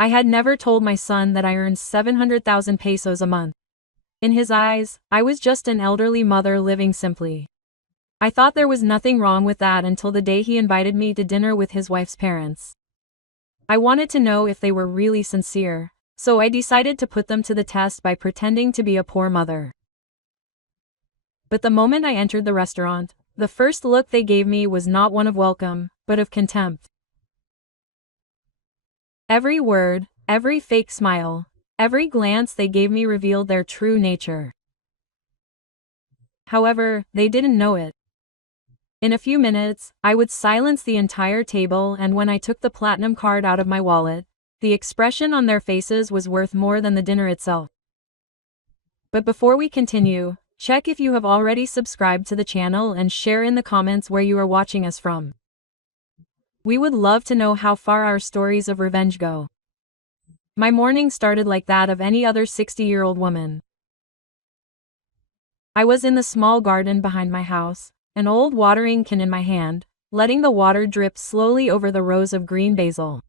I had never told my son that I earned 700,000 pesos a month. In his eyes, I was just an elderly mother living simply. I thought there was nothing wrong with that until the day he invited me to dinner with his wife's parents. I wanted to know if they were really sincere, so I decided to put them to the test by pretending to be a poor mother. But the moment I entered the restaurant, the first look they gave me was not one of welcome, but of contempt. Every word, every fake smile, every glance they gave me revealed their true nature. However, they didn't know it. In a few minutes, I would silence the entire table, and when I took the platinum card out of my wallet, the expression on their faces was worth more than the dinner itself. But before we continue, check if you have already subscribed to the channel and share in the comments where you are watching us from. We would love to know how far our stories of revenge go. My morning started like that of any other 60-year-old woman. I was in the small garden behind my house, an old watering can in my hand, letting the water drip slowly over the rows of green basil.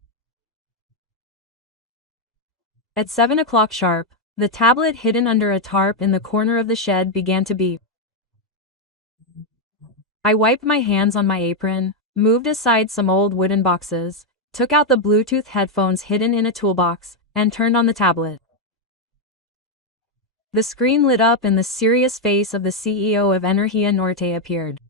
At 7 o'clock sharp, the tablet hidden under a tarp in the corner of the shed began to beep. I wiped my hands on my apron, moved aside some old wooden boxes, took out the Bluetooth headphones hidden in a toolbox, and turned on the tablet. The screen lit up and the serious face of the CEO of Energía Norte appeared.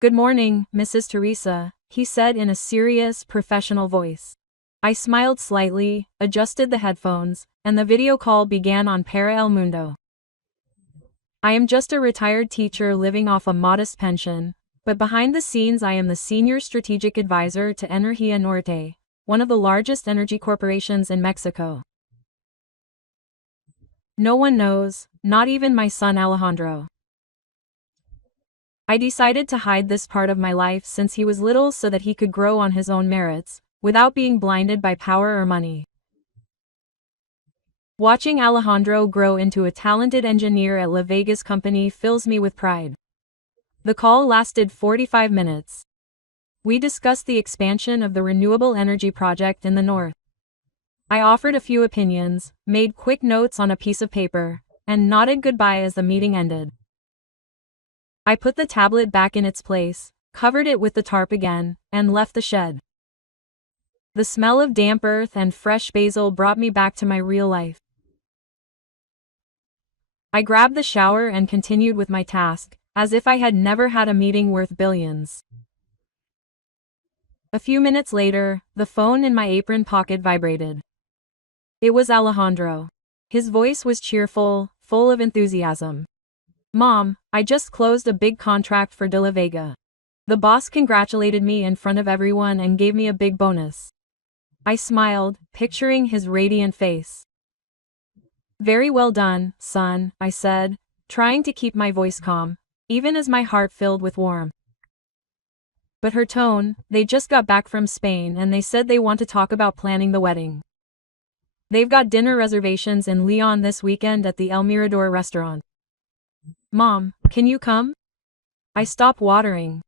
"Good morning, Mrs. Teresa," he said in a serious, professional voice. I smiled slightly, adjusted the headphones, and the video call began on Para El Mundo. "I am just a retired teacher living off a modest pension, but behind the scenes I am the senior strategic advisor to Energía Norte, one of the largest energy corporations in Mexico. No one knows, not even my son Alejandro. I decided to hide this part of my life since he was little so that he could grow on his own merits, without being blinded by power or money. Watching Alejandro grow into a talented engineer at La Vegas company fills me with pride." The call lasted 45 minutes. We discussed the expansion of the renewable energy project in the north. I offered a few opinions, made quick notes on a piece of paper, and nodded goodbye as the meeting ended. I put the tablet back in its place, covered it with the tarp again, and left the shed. The smell of damp earth and fresh basil brought me back to my real life. I grabbed the shower and continued with my task, as if I had never had a meeting worth billions. A few minutes later, the phone in my apron pocket vibrated. It was Alejandro. His voice was cheerful, full of enthusiasm. "Mom, I just closed a big contract for De La Vega. The boss congratulated me in front of everyone and gave me a big bonus." I smiled, picturing his radiant face. "Very well done, son," I said, trying to keep my voice calm, even as my heart filled with warmth. But her tone, "They just got back from Spain and they said they want to talk about planning the wedding. They've got dinner reservations in Leon this weekend at the El Mirador restaurant. Mom, can you come?" I stopped watering.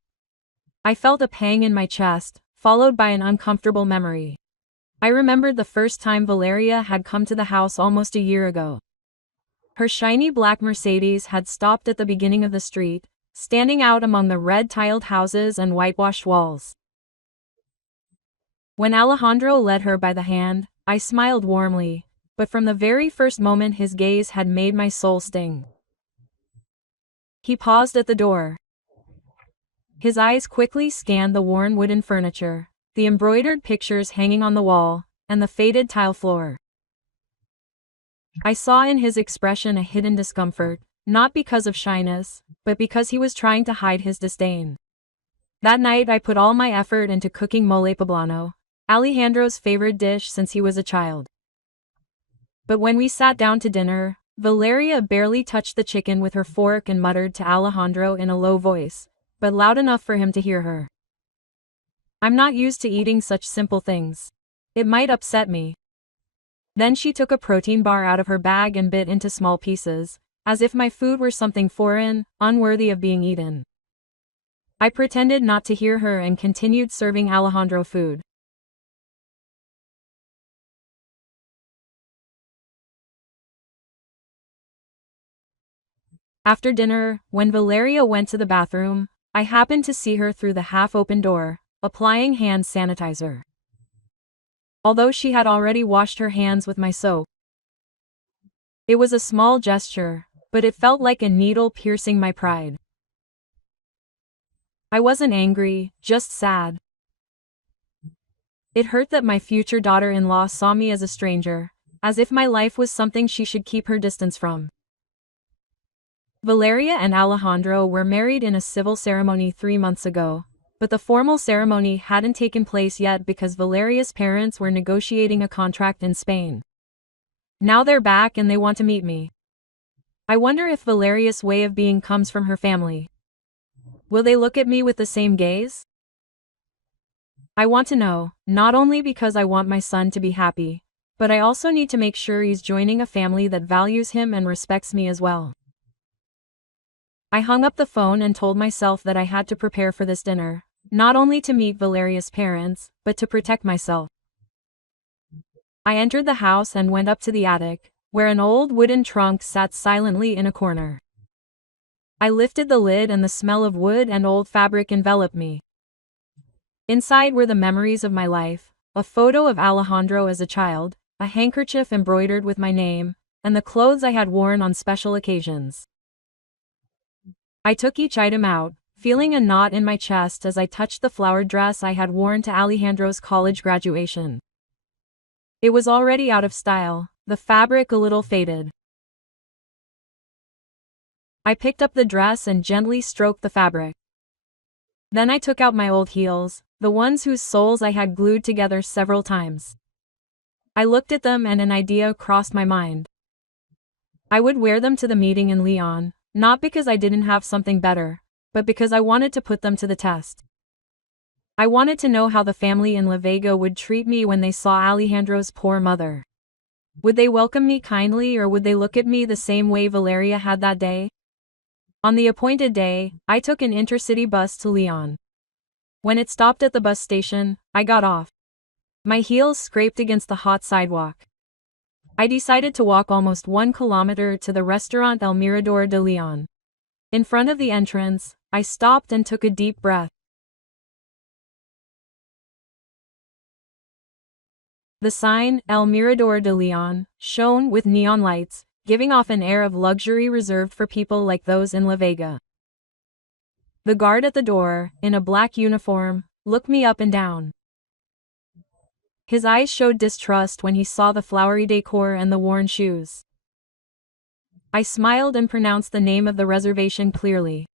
I felt a pang in my chest, followed by an uncomfortable memory. I remembered the first time Valeria had come to the house almost a year ago. Her shiny black Mercedes had stopped at the beginning of the street, standing out among the red-tiled houses and whitewashed walls. When Alejandro led her by the hand, I smiled warmly, but from the very first moment his gaze had made my soul sting. He paused at the door. His eyes quickly scanned the worn wooden furniture, the embroidered pictures hanging on the wall, and the faded tile floor. I saw in his expression a hidden discomfort, not because of shyness, but because he was trying to hide his disdain. That night I put all my effort into cooking mole poblano, Alejandro's favorite dish since he was a child. But when we sat down to dinner, Valeria barely touched the chicken with her fork and muttered to Alejandro in a low voice, but loud enough for him to hear her. "I'm not used to eating such simple things. It might upset me." Then she took a protein bar out of her bag and bit into small pieces, as if my food were something foreign, unworthy of being eaten. I pretended not to hear her and continued serving Alejandro food. After dinner, when Valeria went to the bathroom, I happened to see her through the half-open door, applying hand sanitizer. Although she had already washed her hands with my soap. It was a small gesture, but it felt like a needle piercing my pride. I wasn't angry, just sad. It hurt that my future daughter-in-law saw me as a stranger, as if my life was something she should keep her distance from. Valeria and Alejandro were married in a civil ceremony 3 months ago, but the formal ceremony hadn't taken place yet because Valeria's parents were negotiating a contract in Spain. Now they're back and they want to meet me. I wonder if Valeria's way of being comes from her family. Will they look at me with the same gaze? I want to know, not only because I want my son to be happy, but I also need to make sure he's joining a family that values him and respects me as well. I hung up the phone and told myself that I had to prepare for this dinner, not only to meet Valeria's parents, but to protect myself. I entered the house and went up to the attic, where an old wooden trunk sat silently in a corner. I lifted the lid and the smell of wood and old fabric enveloped me. Inside were the memories of my life, a photo of Alejandro as a child, a handkerchief embroidered with my name, and the clothes I had worn on special occasions. I took each item out, feeling a knot in my chest as I touched the flowered dress I had worn to Alejandro's college graduation. It was already out of style, the fabric a little faded. I picked up the dress and gently stroked the fabric. Then I took out my old heels, the ones whose soles I had glued together several times. I looked at them and an idea crossed my mind. I would wear them to the meeting in Leon, not because I didn't have something better, but because I wanted to put them to the test. I wanted to know how the family in La Vega would treat me when they saw Alejandro's poor mother. Would they welcome me kindly or would they look at me the same way Valeria had that day? On the appointed day, I took an intercity bus to Leon. When it stopped at the bus station, I got off. My heels scraped against the hot sidewalk. I decided to walk almost 1 kilometer to the restaurant El Mirador de Leon. In front of the entrance, I stopped and took a deep breath. The sign, El Mirador de Leon, shone with neon lights, giving off an air of luxury reserved for people like those in La Vega. The guard at the door, in a black uniform, looked me up and down. His eyes showed distrust when he saw the flowery decor and the worn shoes. I smiled and pronounced the name of the reservation clearly.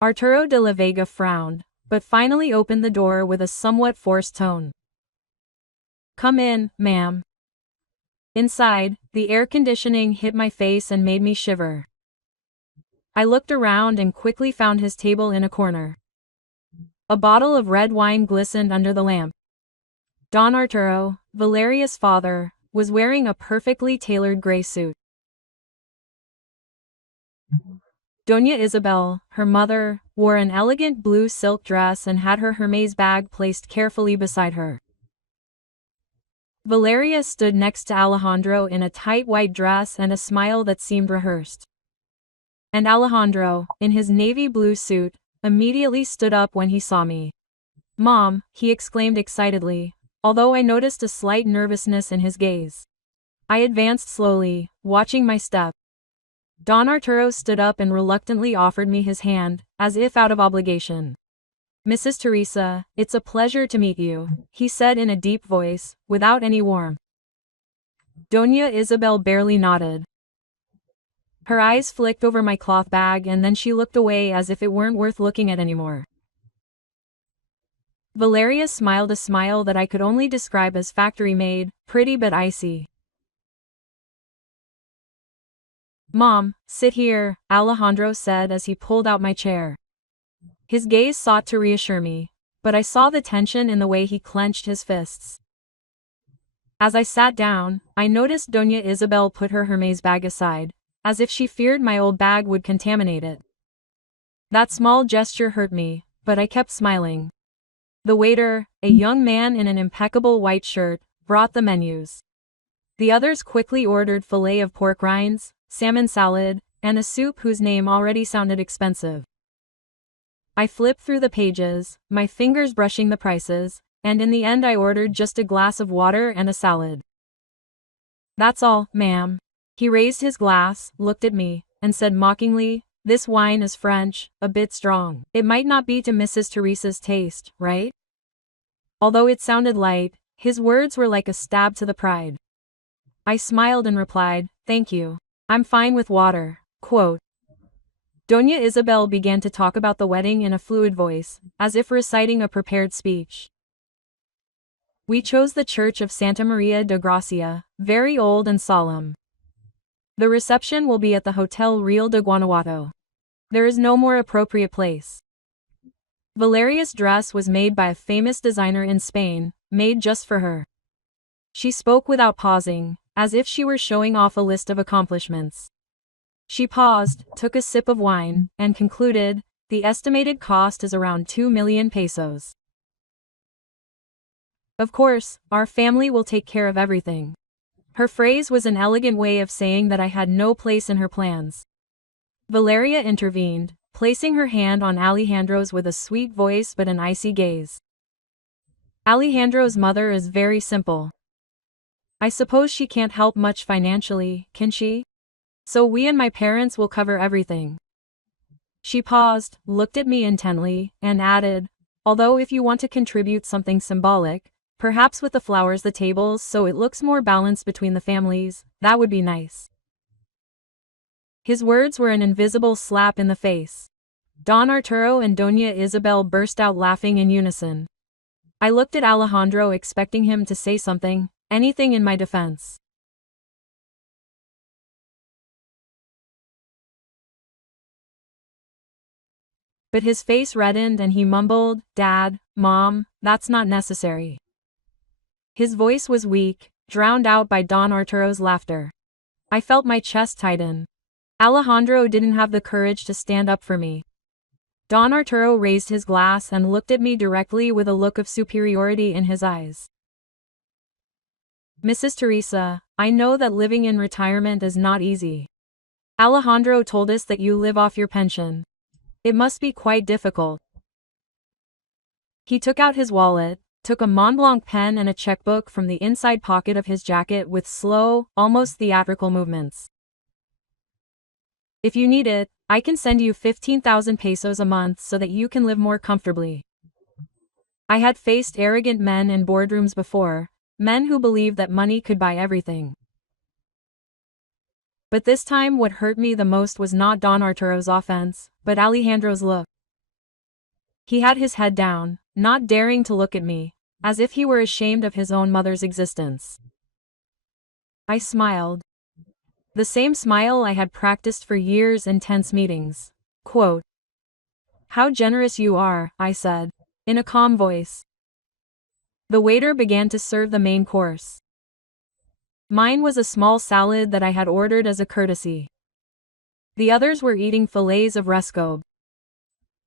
Arturo de la Vega frowned, but finally opened the door with a somewhat forced tone. "Come in, ma'am." Inside, the air conditioning hit my face and made me shiver. I looked around and quickly found his table in a corner. A bottle of red wine glistened under the lamp. Don Arturo, Valeria's father, was wearing a perfectly tailored gray suit. Doña Isabel, her mother, wore an elegant blue silk dress and had her Hermes bag placed carefully beside her. Valeria stood next to Alejandro in a tight white dress and a smile that seemed rehearsed. And Alejandro, in his navy blue suit, immediately stood up when he saw me. "Mom," he exclaimed excitedly, although I noticed a slight nervousness in his gaze. I advanced slowly, watching my step. Don Arturo stood up and reluctantly offered me his hand, as if out of obligation. "Mrs. Teresa, it's a pleasure to meet you," he said in a deep voice, without any warmth. Doña Isabel barely nodded. Her eyes flicked over my cloth bag and then she looked away as if it weren't worth looking at anymore. Valeria smiled a smile that I could only describe as factory-made, pretty but icy. "Mom, sit here," Alejandro said as he pulled out my chair. His gaze sought to reassure me, but I saw the tension in the way he clenched his fists. As I sat down, I noticed Doña Isabel put her Hermes bag aside, as if she feared my old bag would contaminate it. That small gesture hurt me, but I kept smiling. The waiter, a young man in an impeccable white shirt, brought the menus. The others quickly ordered fillet of pork rinds, salmon salad, and a soup whose name already sounded expensive. I flipped through the pages, my fingers brushing the prices, and in the end I ordered just a glass of water and a salad. "That's all, ma'am." He raised his glass, looked at me, and said mockingly, "This wine is French, a bit strong. It might not be to Mrs. Teresa's taste, right?" Although it sounded light, his words were like a stab to the pride. I smiled and replied, "Thank you. I'm fine with water." Quote. Doña Isabel began to talk about the wedding in a fluid voice, as if reciting a prepared speech. "We chose the church of Santa Maria de Gracia, very old and solemn. The reception will be at the Hotel Real de Guanajuato. There is no more appropriate place. Valeria's dress was made by a famous designer in Spain, made just for her." She spoke without pausing, as if she were showing off a list of accomplishments. She paused, took a sip of wine, and concluded, "The estimated cost is around 2 million pesos. Of course, our family will take care of everything." Her phrase was an elegant way of saying that I had no place in her plans. Valeria intervened, placing her hand on Alejandro's with a sweet voice but an icy gaze. "Alejandro's mother is very simple. I suppose she can't help much financially, can she? So we and my parents will cover everything." She paused, looked at me intently, and added, "Although if you want to contribute something symbolic, perhaps with the flowers the tables so it looks more balanced between the families, that would be nice." His words were an invisible slap in the face. Don Arturo and Doña Isabel burst out laughing in unison. I looked at Alejandro expecting him to say something, anything in my defense. But his face reddened and he mumbled, "Dad, Mom, that's not necessary." His voice was weak, drowned out by Don Arturo's laughter. I felt my chest tighten. Alejandro didn't have the courage to stand up for me. Don Arturo raised his glass and looked at me directly with a look of superiority in his eyes. "Mrs. Teresa, I know that living in retirement is not easy. Alejandro told us that you live off your pension. It must be quite difficult." He took out his wallet, took a Montblanc pen and a checkbook from the inside pocket of his jacket with slow, almost theatrical movements. "If you need it, I can send you 15,000 pesos a month so that you can live more comfortably." I had faced arrogant men in boardrooms before, men who believed that money could buy everything. But this time what hurt me the most was not Don Arturo's offense, but Alejandro's look. He had his head down, not daring to look at me, as if he were ashamed of his own mother's existence. I smiled. The same smile I had practiced for years in tense meetings. Quote, "How generous you are," I said, in a calm voice. The waiter began to serve the main course. Mine was a small salad that I had ordered as a courtesy. The others were eating fillets of rescob.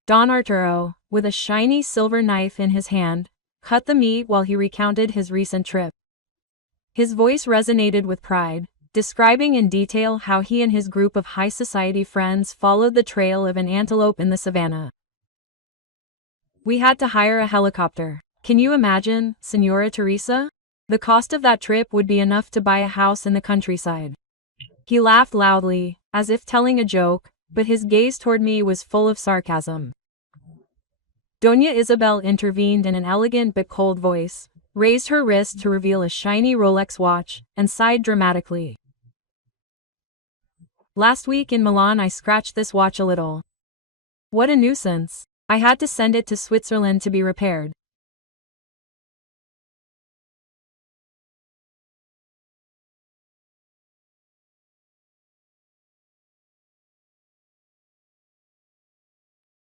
Don Arturo, with a shiny silver knife in his hand, cut the meat while he recounted his recent trip. His voice resonated with pride, describing in detail how he and his group of high society friends followed the trail of an antelope in the savannah. "We had to hire a helicopter. Can you imagine, Señora Teresa? The cost of that trip would be enough to buy a house in the countryside." He laughed loudly, as if telling a joke, but his gaze toward me was full of sarcasm. Doña Isabel intervened in an elegant but cold voice, raised her wrist to reveal a shiny Rolex watch, and sighed dramatically. "Last week in Milan I scratched this watch a little. What a nuisance. I had to send it to Switzerland to be repaired."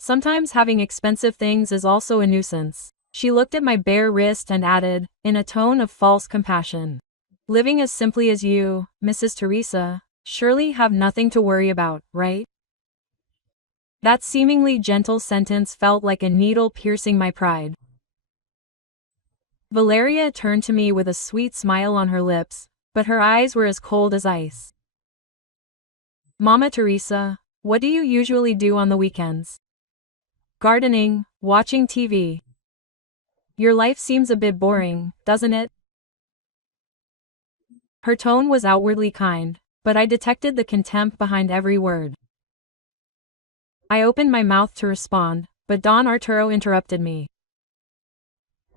"Sometimes having expensive things is also a nuisance." She looked at my bare wrist and added, in a tone of false compassion, "Living as simply as you, Mrs. Teresa, surely have nothing to worry about, right?" That seemingly gentle sentence felt like a needle piercing my pride. Valeria turned to me with a sweet smile on her lips, but her eyes were as cold as ice. Mama Teresa, what do you usually do on the weekends? Gardening, watching TV. Your life seems a bit boring, doesn't it? Her tone was outwardly kind, but I detected the contempt behind every word. I opened my mouth to respond, but Don Arturo interrupted me.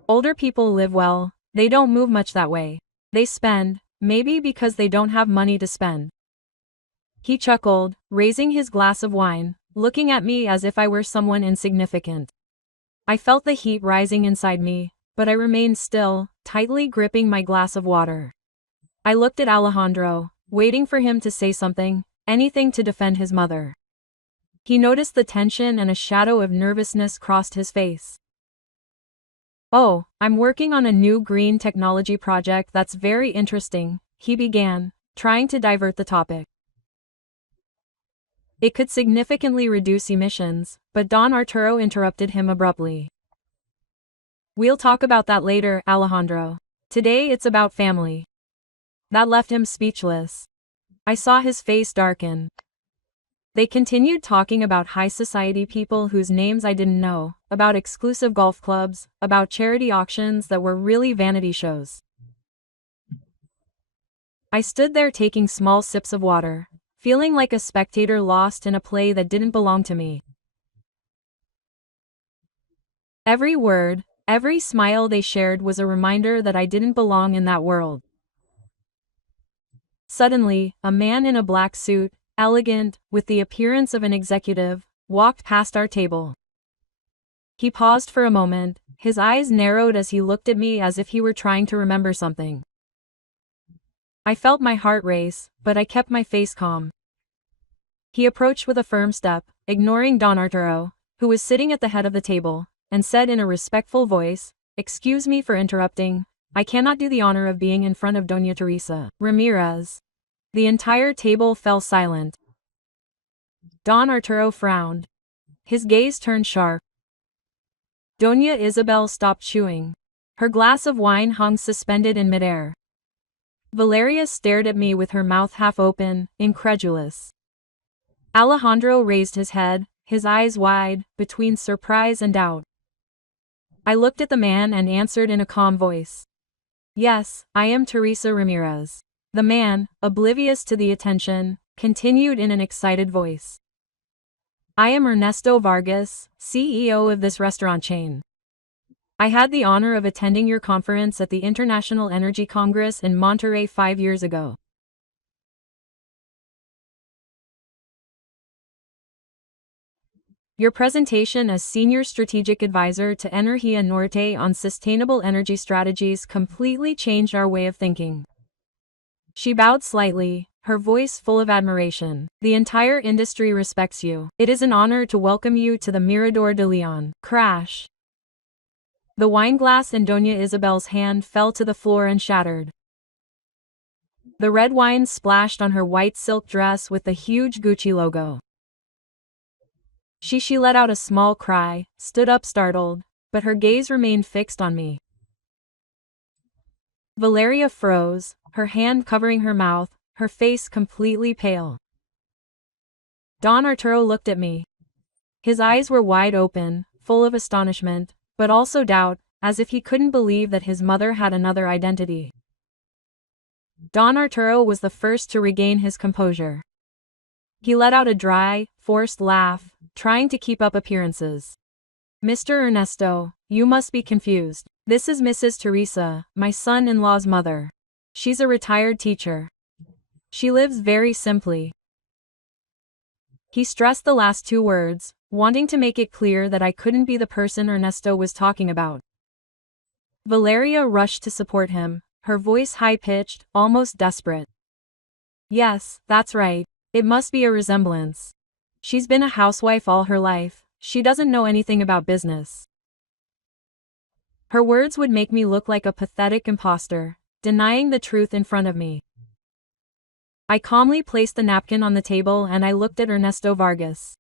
Older people live well, they don't move much that way. They spend, maybe because they don't have money to spend. He chuckled, raising his glass of wine, looking at me as if I were someone insignificant. I felt the heat rising inside me, but I remained still, tightly gripping my glass of water. I looked at Alejandro, waiting for him to say something, anything to defend his mother. He noticed the tension and a shadow of nervousness crossed his face. Oh, I'm working on a new green technology project that's very interesting, he began, trying to divert the topic. It could significantly reduce emissions, but Don Arturo interrupted him abruptly. We'll talk about that later, Alejandro. Today it's about family. That left him speechless. I saw his face darken. They continued talking about high society people whose names I didn't know, about exclusive golf clubs, about charity auctions that were really vanity shows. I stood there taking small sips of water, feeling like a spectator lost in a play that didn't belong to me. Every word, every smile they shared was a reminder that I didn't belong in that world. Suddenly, a man in a black suit, elegant, with the appearance of an executive, walked past our table. He paused for a moment, his eyes narrowed as he looked at me as if he were trying to remember something. I felt my heart race, but I kept my face calm. He approached with a firm step, ignoring Don Arturo, who was sitting at the head of the table, and said in a respectful voice, "Excuse me for interrupting, I cannot do the honor of being in front of Doña Teresa Ramirez." The entire table fell silent. Don Arturo frowned. His gaze turned sharp. Doña Isabel stopped chewing. Her glass of wine hung suspended in midair. Valeria stared at me with her mouth half open, incredulous. Alejandro raised his head, his eyes wide, between surprise and doubt. I looked at the man and answered in a calm voice. Yes, I am Teresa Ramirez. The man, oblivious to the attention, continued in an excited voice. I am Ernesto Vargas, CEO of this restaurant chain. I had the honor of attending your conference at the International Energy Congress in Monterrey 5 years ago. Your presentation as Senior Strategic Advisor to Energía Norte on sustainable energy strategies completely changed our way of thinking. She bowed slightly, her voice full of admiration. The entire industry respects you. It is an honor to welcome you to the Mirador de Leon. Crash. The wineglass in Doña Isabel's hand fell to the floor and shattered. The red wine splashed on her white silk dress with the huge Gucci logo. She let out a small cry, stood up startled, but her gaze remained fixed on me. Valeria froze, her hand covering her mouth, her face completely pale. Don Arturo looked at me. His eyes were wide open, full of astonishment, but also doubt, as if he couldn't believe that his mother had another identity. Don Arturo was the first to regain his composure. He let out a dry, forced laugh, trying to keep up appearances. Mr. Ernesto, you must be confused. This is Mrs. Teresa, my son-in-law's mother. She's a retired teacher. She lives very simply. He stressed the last two words, wanting to make it clear that I couldn't be the person Ernesto was talking about. Valeria rushed to support him, her voice high-pitched, almost desperate. Yes, that's right. It must be a resemblance. She's been a housewife all her life. She doesn't know anything about business. Her words would make me look like a pathetic imposter, denying the truth in front of me. I calmly placed the napkin on the table and I looked at Ernesto Vargas.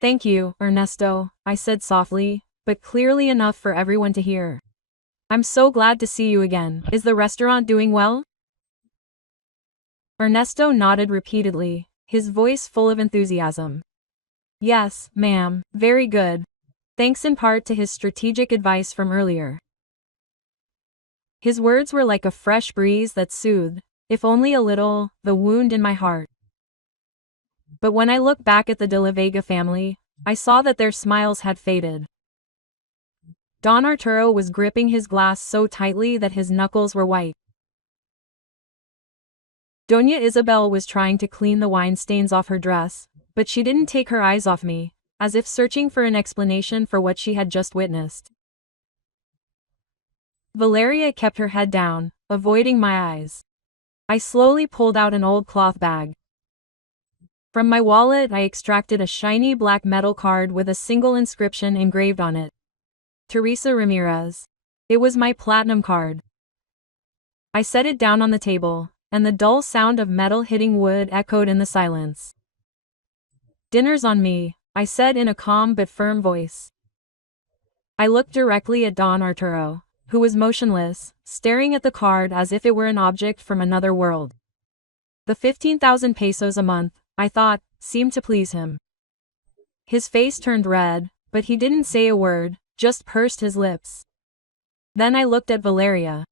Thank you, Ernesto, I said softly, but clearly enough for everyone to hear. I'm so glad to see you again. Is the restaurant doing well? Ernesto nodded repeatedly, his voice full of enthusiasm. Yes, ma'am, very good. Thanks in part to his strategic advice from earlier. His words were like a fresh breeze that soothed, if only a little, the wound in my heart. But when I looked back at the De la Vega family, I saw that their smiles had faded. Don Arturo was gripping his glass so tightly that his knuckles were white. Doña Isabel was trying to clean the wine stains off her dress, but she didn't take her eyes off me, as if searching for an explanation for what she had just witnessed. Valeria kept her head down, avoiding my eyes. I slowly pulled out an old cloth bag. From my wallet I extracted a shiny black metal card with a single inscription engraved on it. Teresa Ramirez. It was my platinum card. I set it down on the table, and the dull sound of metal hitting wood echoed in the silence. Dinner's on me, I said in a calm but firm voice. I looked directly at Don Arturo, who was motionless, staring at the card as if it were an object from another world. The 15,000 pesos a month, I thought, seemed to please him. His face turned red, but he didn't say a word, just pursed his lips. Then I looked at Valeria.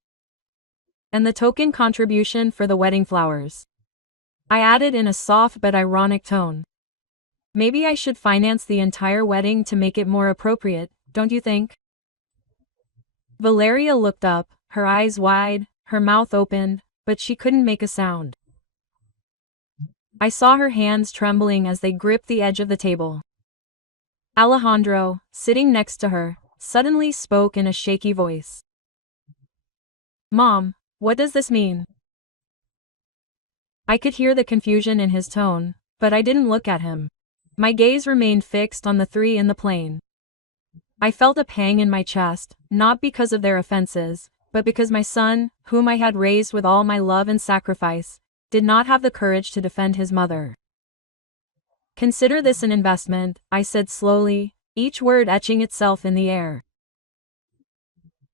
And the token contribution for the wedding flowers. I added in a soft but ironic tone. Maybe I should finance the entire wedding to make it more appropriate, don't you think? Valeria looked up, her eyes wide, her mouth opened, but she couldn't make a sound. I saw her hands trembling as they gripped the edge of the table. Alejandro, sitting next to her, suddenly spoke in a shaky voice. Mom, what does this mean? I could hear the confusion in his tone, but I didn't look at him. My gaze remained fixed on the three in the plane. I felt a pang in my chest, not because of their offenses, but because my son, whom I had raised with all my love and sacrifice, did not have the courage to defend his mother. Consider this an investment, I said slowly, each word etching itself in the air.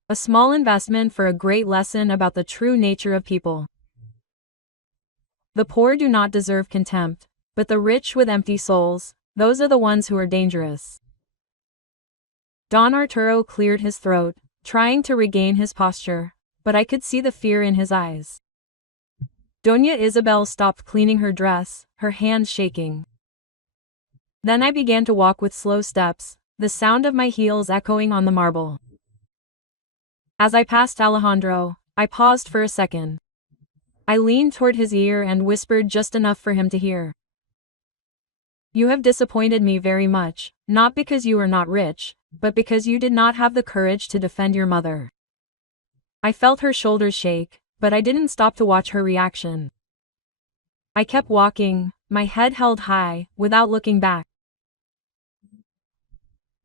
A small investment for a great lesson about the true nature of people. The poor do not deserve contempt, but the rich with empty souls, those are the ones who are dangerous. Don Arturo cleared his throat, trying to regain his posture, but I could see the fear in his eyes. Doña Isabel stopped cleaning her dress, her hands shaking. Then I began to walk with slow steps, the sound of my heels echoing on the marble. As I passed Alejandro, I paused for a second. I leaned toward his ear and whispered just enough for him to hear. You have disappointed me very much, not because you are not rich, but because you did not have the courage to defend your mother. I felt her shoulders shake, but I didn't stop to watch her reaction. I kept walking, my head held high, without looking back.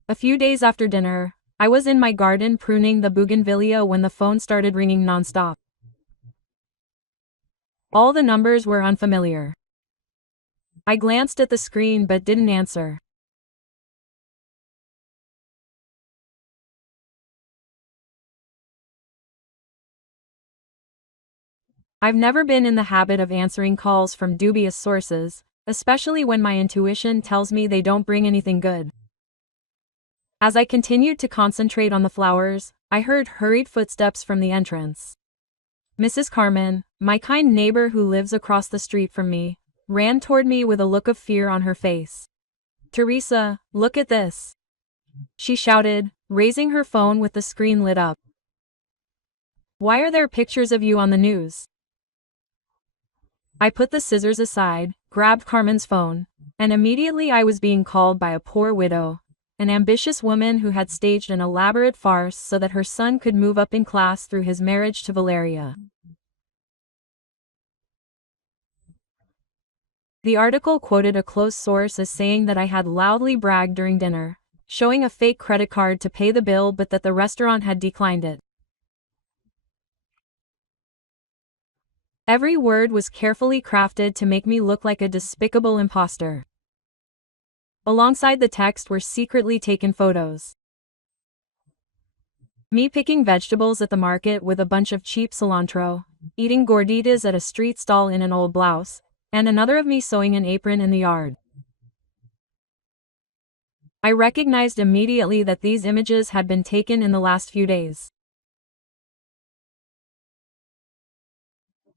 A few days after dinner, I was in my garden pruning the bougainvillea when the phone started ringing nonstop. All the numbers were unfamiliar. I glanced at the screen but didn't answer. I've never been in the habit of answering calls from dubious sources, especially when my intuition tells me they don't bring anything good. As I continued to concentrate on the flowers, I heard hurried footsteps from the entrance. Mrs. Carmen, my kind neighbor who lives across the street from me, ran toward me with a look of fear on her face. Teresa, look at this, she shouted, raising her phone with the screen lit up. Why are there pictures of you on the news? I put the scissors aside, grabbed Carmen's phone, and immediately I was being called by a poor widow, an ambitious woman who had staged an elaborate farce so that her son could move up in class through his marriage to Valeria. The article quoted a close source as saying that I had loudly bragged during dinner, showing a fake credit card to pay the bill but that the restaurant had declined it. Every word was carefully crafted to make me look like a despicable imposter. Alongside the text were secretly taken photos. Me picking vegetables at the market with a bunch of cheap cilantro, eating gorditas at a street stall in an old blouse, and another of me sewing an apron in the yard. I recognized immediately that these images had been taken in the last few days.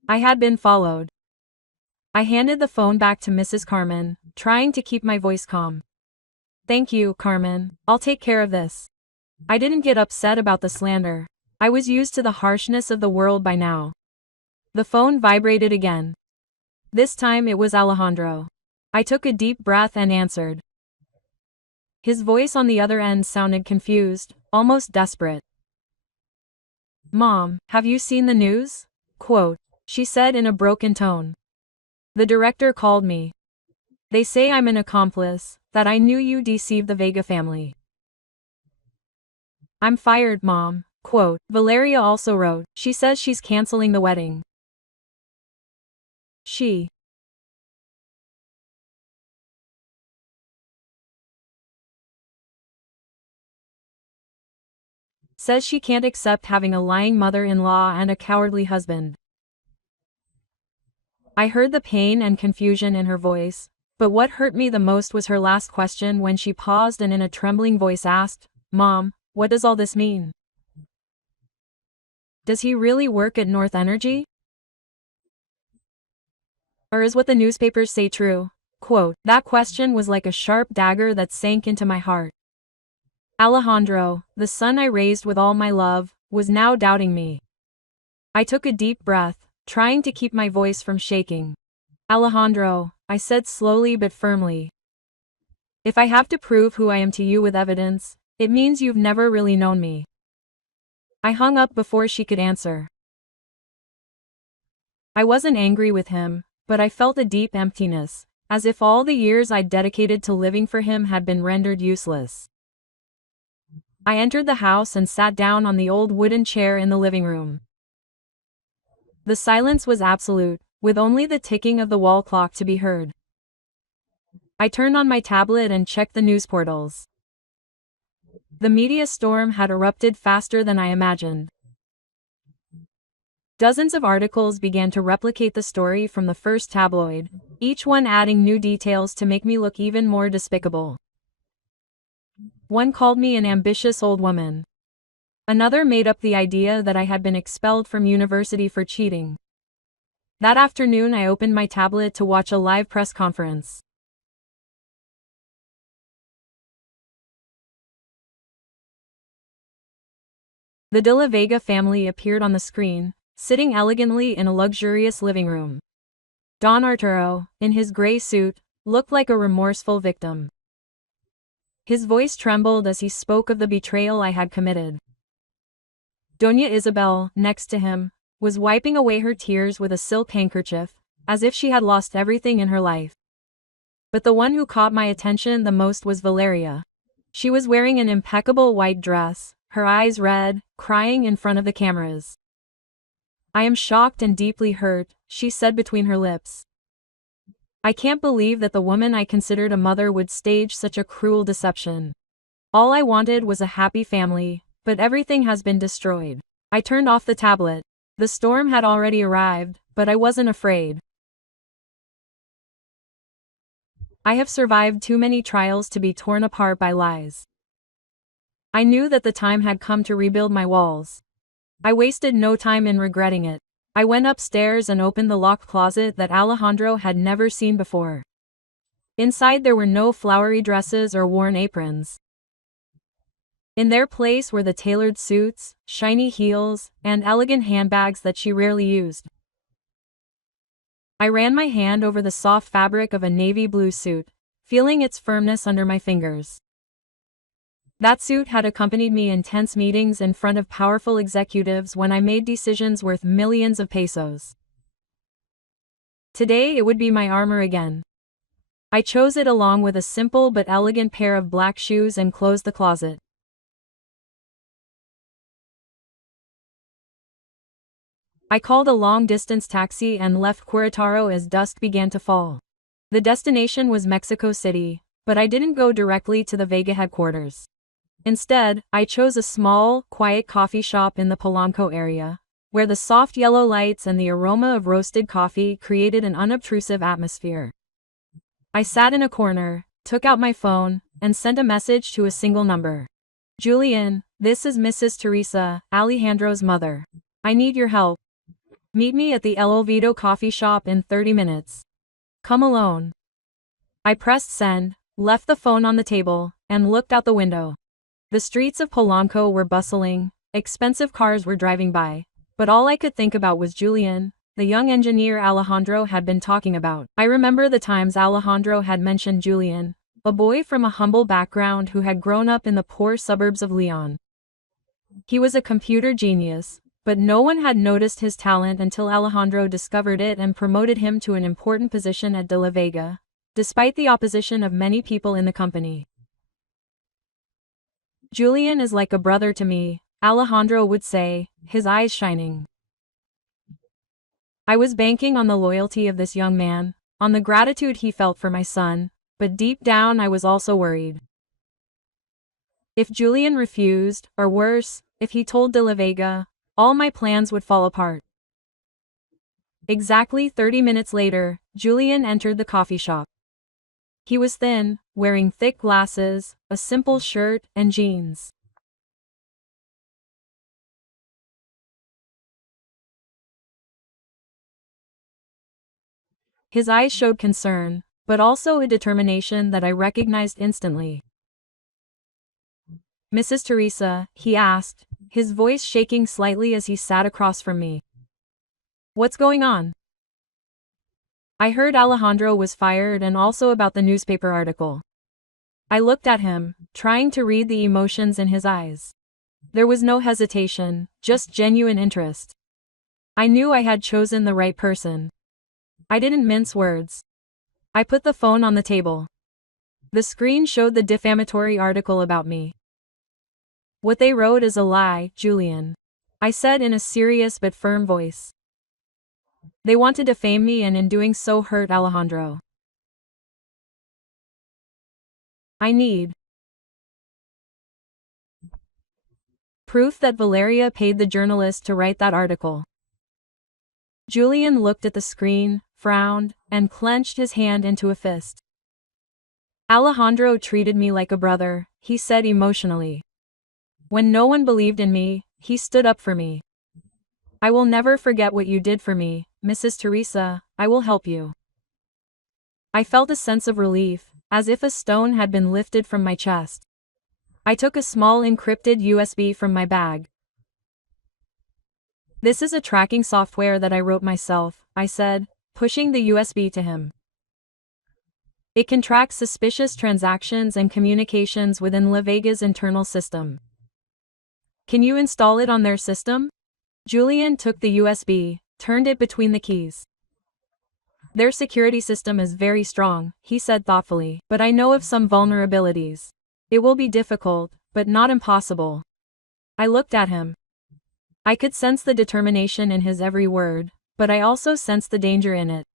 I had been followed. I handed the phone back to Mrs. Carmen, trying to keep my voice calm. "Thank you, Carmen. I'll take care of this." I didn't get upset about the slander. I was used to the harshness of the world by now. The phone vibrated again. This time it was Alejandro. I took a deep breath and answered. His voice on the other end sounded confused, almost desperate. "Mom, have you seen the news?" She said in a broken tone. "The director called me. They say I'm an accomplice, that I knew you deceived the Vega family." "I'm fired, Mom." Valeria also wrote. She says she's canceling the wedding. She says she can't accept having a lying mother-in-law and a cowardly husband. I heard the pain and confusion in her voice, but what hurt me the most was her last question when she paused and in a trembling voice asked, "Mom, what does all this mean? Does he really work at North Energy? Or is what the newspapers say true?" That question was like a sharp dagger that sank into my heart. Alejandro, the son I raised with all my love, was now doubting me. I took a deep breath, trying to keep my voice from shaking. "Alejandro," I said slowly but firmly. "If I have to prove who I am to you with evidence, it means you've never really known me." I hung up before she could answer. I wasn't angry with him, but I felt a deep emptiness, as if all the years I'd dedicated to living for him had been rendered useless. I entered the house and sat down on the old wooden chair in the living room. The silence was absolute, with only the ticking of the wall clock to be heard. I turned on my tablet and checked the news portals. The media storm had erupted faster than I imagined. Dozens of articles began to replicate the story from the first tabloid, each one adding new details to make me look even more despicable. One called me an ambitious old woman. Another made up the idea that I had been expelled from university for cheating. That afternoon I opened my tablet to watch a live press conference. The de la Vega family appeared on the screen, sitting elegantly in a luxurious living room. Don Arturo, in his gray suit, looked like a remorseful victim. His voice trembled as he spoke of the betrayal I had committed. Doña Isabel, next to him, was wiping away her tears with a silk handkerchief, as if she had lost everything in her life. But the one who caught my attention the most was Valeria. She was wearing an impeccable white dress, her eyes red, crying in front of the cameras. "I am shocked and deeply hurt," she said between her lips. "I can't believe that the woman I considered a mother would stage such a cruel deception. All I wanted was a happy family, but everything has been destroyed." I turned off the tablet. The storm had already arrived, but I wasn't afraid. I have survived too many trials to be torn apart by lies. I knew that the time had come to rebuild my walls. I wasted no time in regretting it. I went upstairs and opened the locked closet that Alejandro had never seen before. Inside there were no flowery dresses or worn aprons. In their place were the tailored suits, shiny heels, and elegant handbags that she rarely used. I ran my hand over the soft fabric of a navy blue suit, feeling its firmness under my fingers. That suit had accompanied me in tense meetings in front of powerful executives when I made decisions worth millions of pesos. Today it would be my armor again. I chose it along with a simple but elegant pair of black shoes and closed the closet. I called a long-distance taxi and left Querétaro as dusk began to fall. The destination was Mexico City, but I didn't go directly to the Vega headquarters. Instead, I chose a small, quiet coffee shop in the Polanco area, where the soft yellow lights and the aroma of roasted coffee created an unobtrusive atmosphere. I sat in a corner, took out my phone, and sent a message to a single number. Julian, this is Mrs. Teresa, Alejandro's mother. I need your help. Meet me at the El Olvido coffee shop in 30 minutes. Come alone. I pressed send, left the phone on the table, and looked out the window. The streets of Polanco were bustling, expensive cars were driving by, but all I could think about was Julian, the young engineer Alejandro had been talking about. I remember the times Alejandro had mentioned Julian, a boy from a humble background who had grown up in the poor suburbs of Leon. He was a computer genius, but no one had noticed his talent until Alejandro discovered it and promoted him to an important position at De La Vega, despite the opposition of many people in the company. Julian is like a brother to me, Alejandro would say, his eyes shining. I was banking on the loyalty of this young man, on the gratitude he felt for my son, but deep down I was also worried. If Julian refused, or worse, if he told De La Vega, all my plans would fall apart. Exactly 30 minutes later, Julian entered the coffee shop. He was thin, wearing thick glasses, a simple shirt, and jeans. His eyes showed concern, but also a determination that I recognized instantly. Mrs. Teresa, he asked, his voice shaking slightly as he sat across from me. What's going on? I heard Alejandro was fired and also about the newspaper article. I looked at him, trying to read the emotions in his eyes. There was no hesitation, just genuine interest. I knew I had chosen the right person. I didn't mince words. I put the phone on the table. The screen showed the defamatory article about me. What they wrote is a lie, Julian, I said in a serious but firm voice. They want to defame me and in doing so hurt Alejandro. I need proof that Valeria paid the journalist to write that article. Julian looked at the screen, frowned, and clenched his hand into a fist. Alejandro treated me like a brother, he said emotionally. When no one believed in me, he stood up for me. I will never forget what you did for me, Mrs. Teresa, I will help you. I felt a sense of relief, as if a stone had been lifted from my chest. I took a small encrypted USB from my bag. This is a tracking software that I wrote myself, I said, pushing the USB to him. It can track suspicious transactions and communications within La Vega's internal system. Can you install it on their system? Julian took the USB, turned it between the keys. Their security system is very strong, he said thoughtfully, but I know of some vulnerabilities. It will be difficult, but not impossible. I looked at him. I could sense the determination in his every word, but I also sensed the danger in it.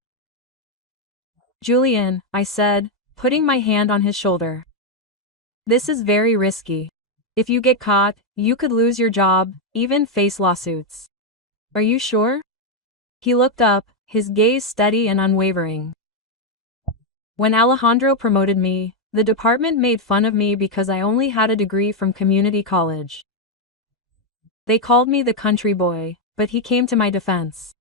Julian, I said, putting my hand on his shoulder. This is very risky. If you get caught, you could lose your job, even face lawsuits. Are you sure? He looked up, his gaze steady and unwavering. When Alejandro promoted me, the department made fun of me because I only had a degree from community college. They called me the country boy, but he came to my defense.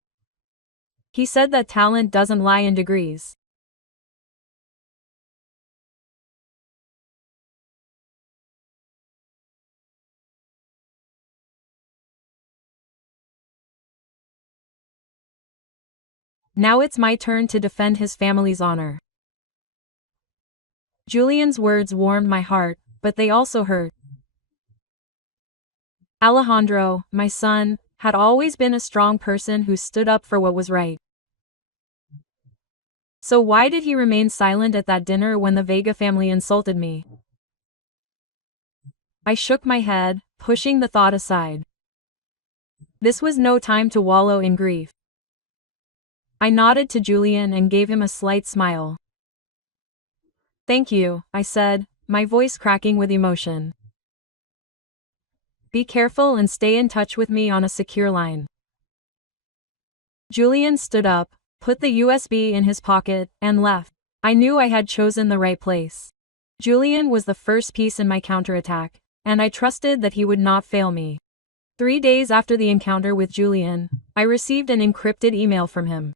He said that talent doesn't lie in degrees. Now it's my turn to defend his family's honor. Julian's words warmed my heart, but they also hurt. Alejandro, my son, had always been a strong person who stood up for what was right. So why did he remain silent at that dinner when the Vega family insulted me? I shook my head, pushing the thought aside. This was no time to wallow in grief. I nodded to Julian and gave him a slight smile. Thank you, I said, my voice cracking with emotion. Be careful and stay in touch with me on a secure line. Julian stood up, put the USB in his pocket, and left. I knew I had chosen the right place. Julian was the first piece in my counterattack, and I trusted that he would not fail me. 3 days after the encounter with Julian, I received an encrypted email from him.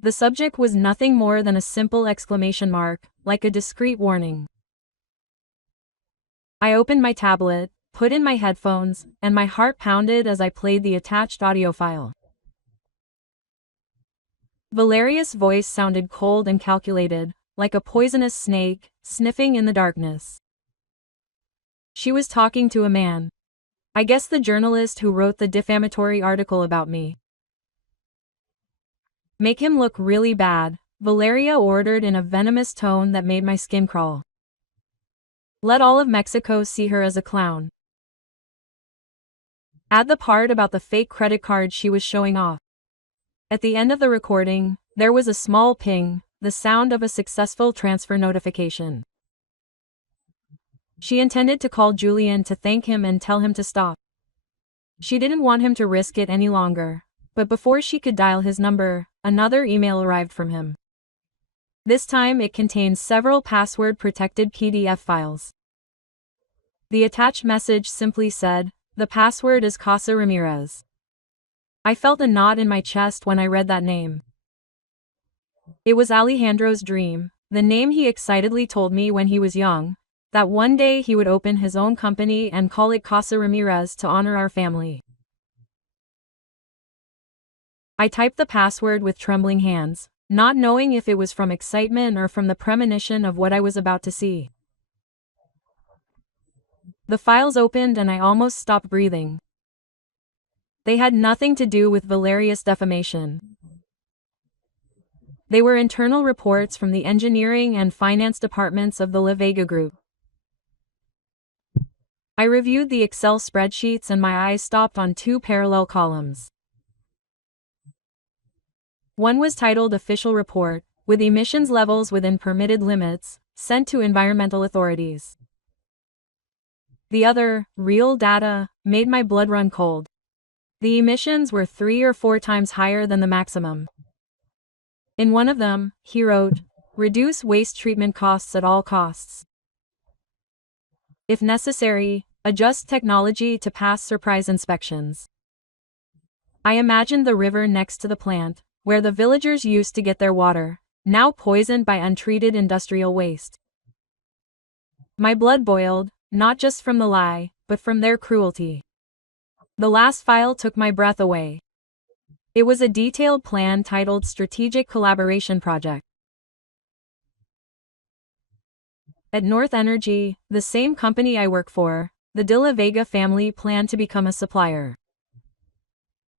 The subject was nothing more than a simple exclamation mark, like a discreet warning. I opened my tablet, put in my headphones, and my heart pounded as I played the attached audio file. Valeria's voice sounded cold and calculated, like a poisonous snake, sniffing in the darkness. She was talking to a man. I guess the journalist who wrote the defamatory article about me. Make him look really bad, Valeria ordered in a venomous tone that made my skin crawl. Let all of Mexico see her as a clown. Add the part about the fake credit card she was showing off. At the end of the recording, there was a small ping, the sound of a successful transfer notification. She intended to call Julian to thank him and tell him to stop. She didn't want him to risk it any longer, but before she could dial his number, another email arrived from him. This time it contained several password-protected PDF files. The attached message simply said, "The password is Casa Ramirez." I felt a knot in my chest when I read that name. It was Alejandro's dream, the name he excitedly told me when he was young, that one day he would open his own company and call it Casa Ramirez to honor our family. I typed the password with trembling hands, not knowing if it was from excitement or from the premonition of what I was about to see. The files opened and I almost stopped breathing. They had nothing to do with Valeria's defamation. They were internal reports from the engineering and finance departments of the La Vega Group. I reviewed the Excel spreadsheets and my eyes stopped on 2 parallel columns. One was titled Official Report, with emissions levels within permitted limits, sent to environmental authorities. The other, Real Data, made my blood run cold. The emissions were 3 or 4 times higher than the maximum. In one of them, he wrote, "Reduce waste treatment costs at all costs. If necessary, adjust technology to pass surprise inspections." I imagined the river next to the plant, where the villagers used to get their water, now poisoned by untreated industrial waste. My blood boiled, not just from the lie, but from their cruelty. The last file took my breath away. It was a detailed plan titled Strategic Collaboration Project. At North Energy, the same company I work for, the De La Vega family planned to become a supplier.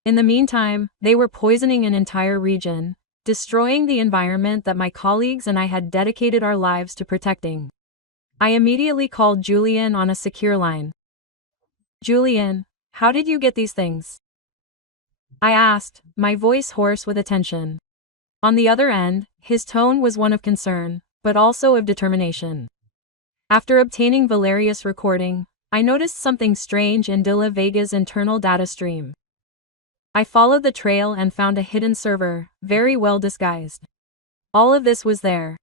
In the meantime, they were poisoning an entire region, destroying the environment that my colleagues and I had dedicated our lives to protecting. I immediately called Julian on a secure line. "Julian, how did you get these things?" I asked, my voice hoarse with attention. On the other end, his tone was one of concern, but also of determination. After obtaining Valeria's recording, I noticed something strange in De La Vega's internal data stream. I followed the trail and found a hidden server, very well disguised. All of this was there.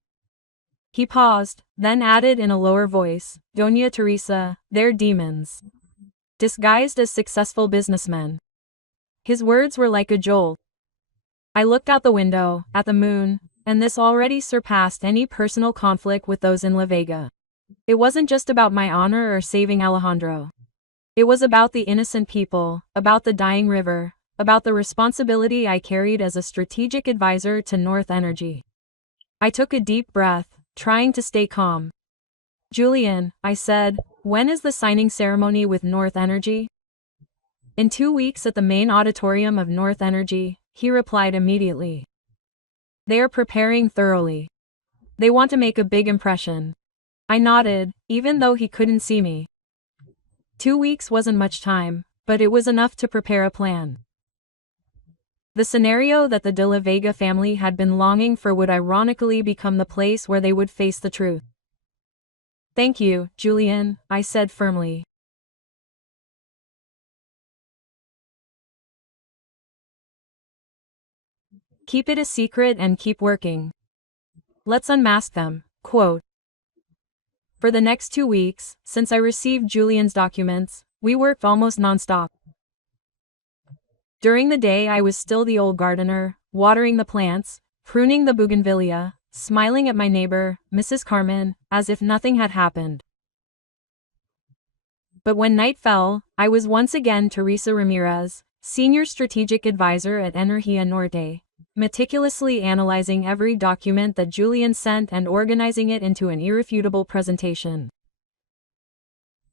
He paused, then added in a lower voice, "Doña Teresa, they're demons. Disguised as successful businessmen." His words were like a jolt. I looked out the window, at the moon, and this already surpassed any personal conflict with those in La Vega. It wasn't just about my honor or saving Alejandro. It was about the innocent people, about the dying river, about the responsibility I carried as a strategic advisor to North Energy. I took a deep breath, trying to stay calm. "Julian," I said, "when is the signing ceremony with North Energy?" "In 2 weeks at the main auditorium of North Energy," he replied immediately. "They are preparing thoroughly. They want to make a big impression." I nodded, even though he couldn't see me. 2 weeks wasn't much time, but it was enough to prepare a plan. The scenario that the De La Vega family had been longing for would ironically become the place where they would face the truth. "Thank you, Julian," I said firmly. Keep it a secret and keep working. Let's unmask them. Quote. For the next 2 weeks, since I received Julian's documents, we worked almost nonstop. During the day I was still the old gardener, watering the plants, pruning the bougainvillea, smiling at my neighbor, Mrs. Carmen, as if nothing had happened. But when night fell, I was once again Teresa Ramirez, Senior Strategic Advisor at Energía Norte, meticulously analyzing every document that Julian sent and organizing it into an irrefutable presentation.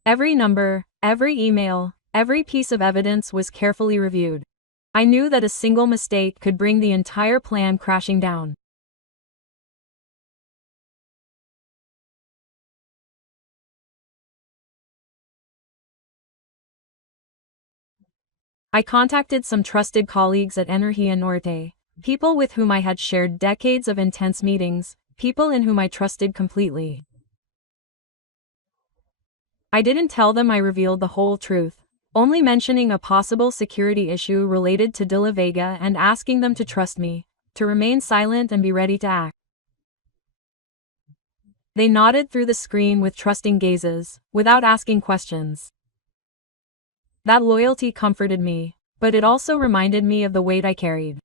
Every number, every email, every piece of evidence was carefully reviewed. I knew that a single mistake could bring the entire plan crashing down. I contacted some trusted colleagues at Energía Norte, people with whom I had shared decades of intense meetings, people in whom I trusted completely. I didn't tell them I revealed the whole truth, only mentioning a possible security issue related to De La Vega and asking them to trust me, to remain silent and be ready to act. They nodded through the screen with trusting gazes, without asking questions. That loyalty comforted me, but it also reminded me of the weight I carried.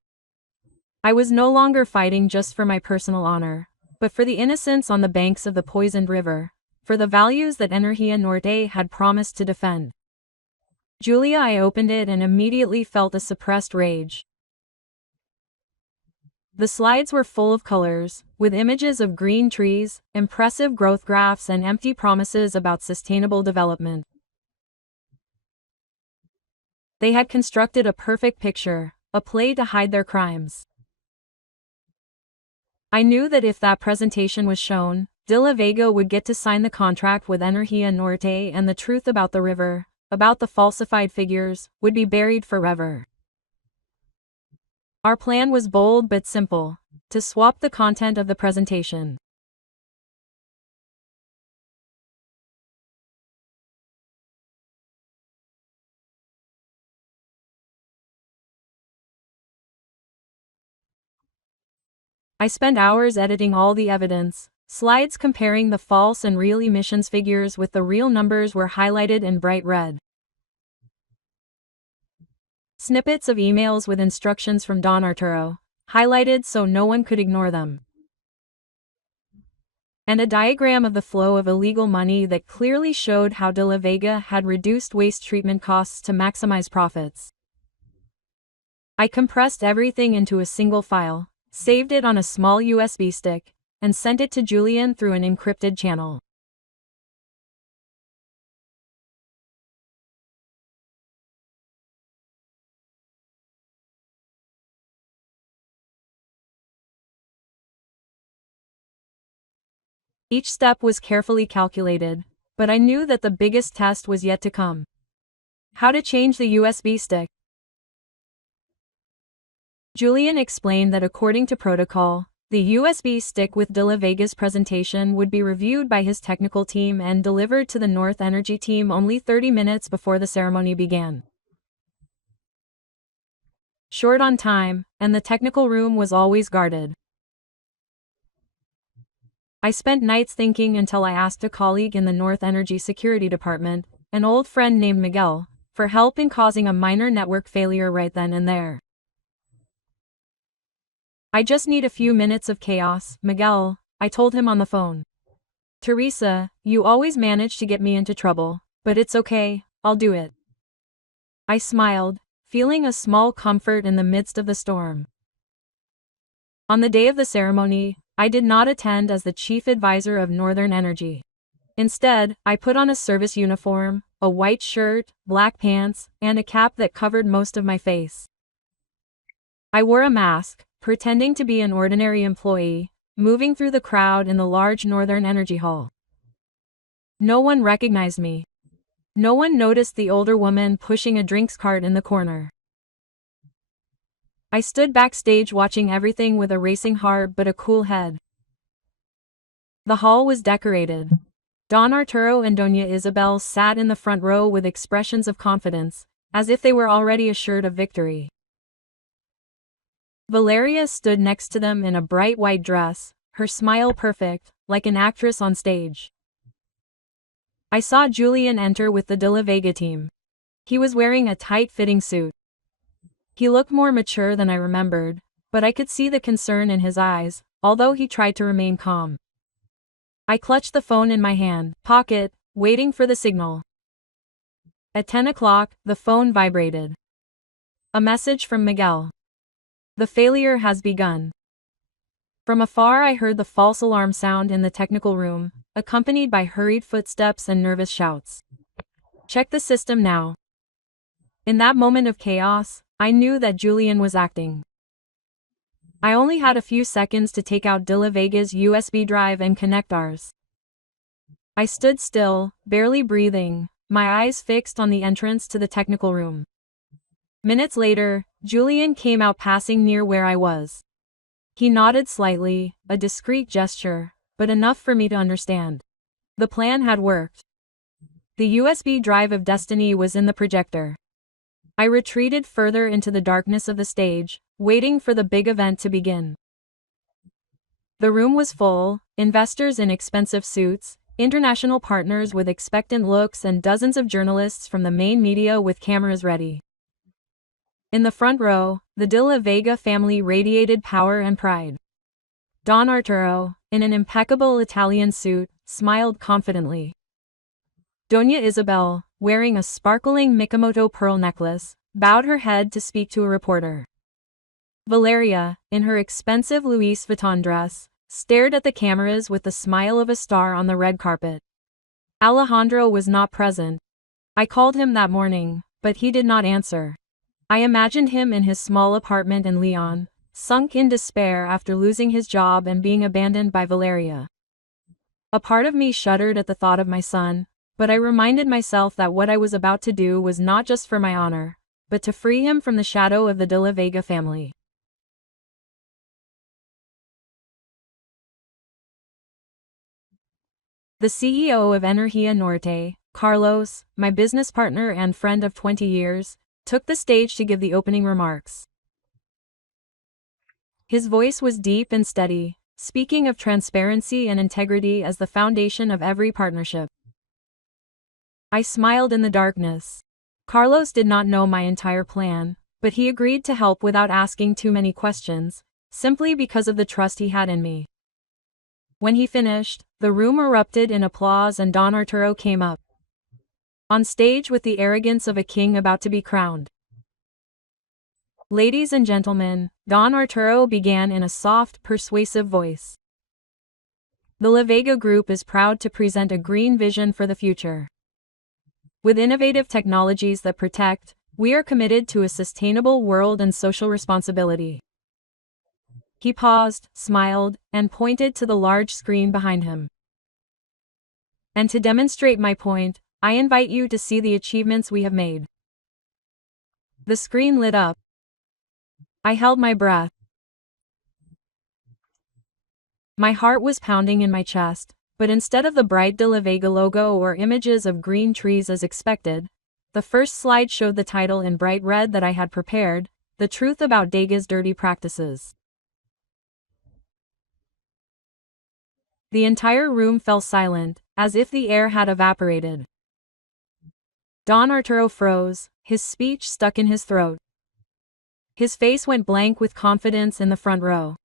I was no longer fighting just for my personal honor, but for the innocents on the banks of the poisoned river, for the values that Energía Norte had promised to defend. Julia, I opened it and immediately felt a suppressed rage. The slides were full of colors, with images of green trees, impressive growth graphs and empty promises about sustainable development. They had constructed a perfect picture, a play to hide their crimes. I knew that if that presentation was shown, De La Vega would get to sign the contract with Energía Norte and the truth about the river, about the falsified figures, would be buried forever. Our plan was bold but simple, to swap the content of the presentation. I spent hours editing all the evidence. Slides comparing the false and real emissions figures with the real numbers were highlighted in bright red. Snippets of emails with instructions from Don Arturo, highlighted so no one could ignore them. And a diagram of the flow of illegal money that clearly showed how De La Vega had reduced waste treatment costs to maximize profits. I compressed everything into a single file, saved it on a small USB stick, and sent it to Julian through an encrypted channel. Each step was carefully calculated, but I knew that the biggest test was yet to come. How to change the USB stick. Julian explained that according to protocol, the USB stick with De La Vega's presentation would be reviewed by his technical team and delivered to the North Energy team only 30 minutes before the ceremony began. Short on time, and the technical room was always guarded. I spent nights thinking until I asked a colleague in the North Energy Security Department, an old friend named Miguel, for help in causing a minor network failure right then and there. I just need a few minutes of chaos, Miguel, I told him on the phone. Teresa, you always manage to get me into trouble, but it's okay, I'll do it. I smiled, feeling a small comfort in the midst of the storm. On the day of the ceremony, I did not attend as the chief advisor of Northern Energy. Instead, I put on a service uniform, a white shirt, black pants, and a cap that covered most of my face. I wore a mask, pretending to be an ordinary employee, moving through the crowd in the large Northern Energy Hall. No one recognized me. No one noticed the older woman pushing a drinks cart in the corner. I stood backstage watching everything with a racing heart but a cool head. The hall was decorated. Don Arturo and Doña Isabel sat in the front row with expressions of confidence, as if they were already assured of victory. Valeria stood next to them in a bright white dress, her smile perfect, like an actress on stage. I saw Julian enter with the De La Vega team. He was wearing a tight-fitting suit. He looked more mature than I remembered, but I could see the concern in his eyes, although he tried to remain calm. I clutched the phone in my pocket, waiting for the signal. At 10 o'clock, the phone vibrated. A message from Miguel. The failure has begun. From afar I heard the false alarm sound in the technical room, accompanied by hurried footsteps and nervous shouts. Check the system now. In that moment of chaos, I knew that Julian was acting. I only had a few seconds to take out De La Vega's USB drive and connect ours. I stood still, barely breathing, my eyes fixed on the entrance to the technical room. Minutes later, Julian came out passing near where I was. He nodded slightly, a discreet gesture, but enough for me to understand. The plan had worked. The USB drive of destiny was in the projector. I retreated further into the darkness of the stage, waiting for the big event to begin. The room was full, investors in expensive suits, international partners with expectant looks, and dozens of journalists from the main media with cameras ready. In the front row, the De La Vega family radiated power and pride. Don Arturo, in an impeccable Italian suit, smiled confidently. Doña Isabel, wearing a sparkling Mikimoto pearl necklace, bowed her head to speak to a reporter. Valeria, in her expensive Louis Vuitton dress, stared at the cameras with the smile of a star on the red carpet. Alejandro was not present. I called him that morning, but he did not answer. I imagined him in his small apartment in Leon, sunk in despair after losing his job and being abandoned by Valeria. A part of me shuddered at the thought of my son, but I reminded myself that what I was about to do was not just for my honor, but to free him from the shadow of the De La Vega family. The CEO of Energía Norte, Carlos, my business partner and friend of 20 years, took the stage to give the opening remarks. His voice was deep and steady, speaking of transparency and integrity as the foundation of every partnership. I smiled in the darkness. Carlos did not know my entire plan, but he agreed to help without asking too many questions, simply because of the trust he had in me. When he finished, the room erupted in applause and Don Arturo came up on stage with the arrogance of a king about to be crowned. Ladies and gentlemen, Don Arturo began in a soft, persuasive voice. The La Vega Group is proud to present a green vision for the future. With innovative technologies that protect, we are committed to a sustainable world and social responsibility. He paused, smiled, and pointed to the large screen behind him. And to demonstrate my point, I invite you to see the achievements we have made. The screen lit up. I held my breath. My heart was pounding in my chest, but instead of the bright De La Vega logo or images of green trees as expected, the first slide showed the title in bright red that I had prepared, The Truth About Dega's Dirty Practices. The entire room fell silent, as if the air had evaporated. Don Arturo froze, his speech stuck in his throat. His face went blank with confidence in the front row.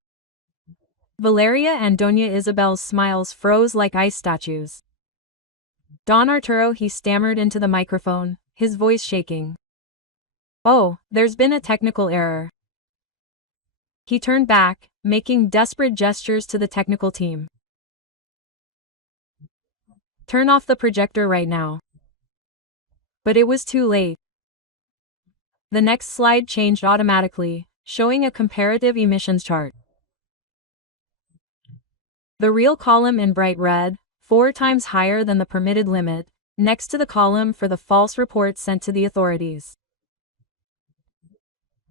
Valeria and Doña Isabel's smiles froze like ice statues. Don Arturo, he stammered into the microphone, his voice shaking. "Oh, there's been a technical error." He turned back, making desperate gestures to the technical team. "Turn off the projector right now." But it was too late. The next slide changed automatically, showing a comparative emissions chart. The real column in bright red, 4 times higher than the permitted limit, next to the column for the false reports sent to the authorities.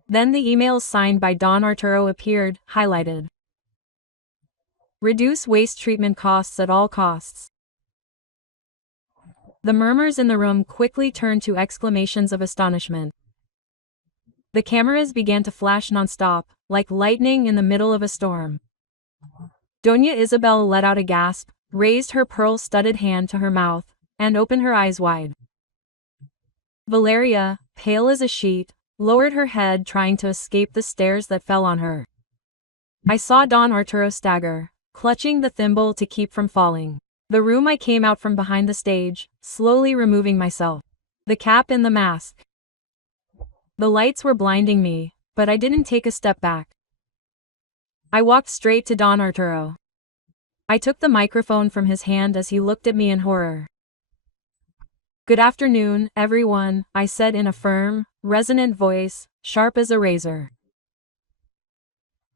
Then the emails signed by Don Arturo appeared, highlighted. Reduce waste treatment costs at all costs. The murmurs in the room quickly turned to exclamations of astonishment. The cameras began to flash nonstop, like lightning in the middle of a storm. Doña Isabel let out a gasp, raised her pearl-studded hand to her mouth, and opened her eyes wide. Valeria, pale as a sheet, lowered her head trying to escape the stares that fell on her. I saw Don Arturo stagger, clutching the thimble to keep from falling. The room I came out from behind the stage, slowly removing myself. The cap and the mask. The lights were blinding me, but I didn't take a step back. I walked straight to Don Arturo. I took the microphone from his hand as he looked at me in horror. "Good afternoon, everyone," I said in a firm, resonant voice, sharp as a razor.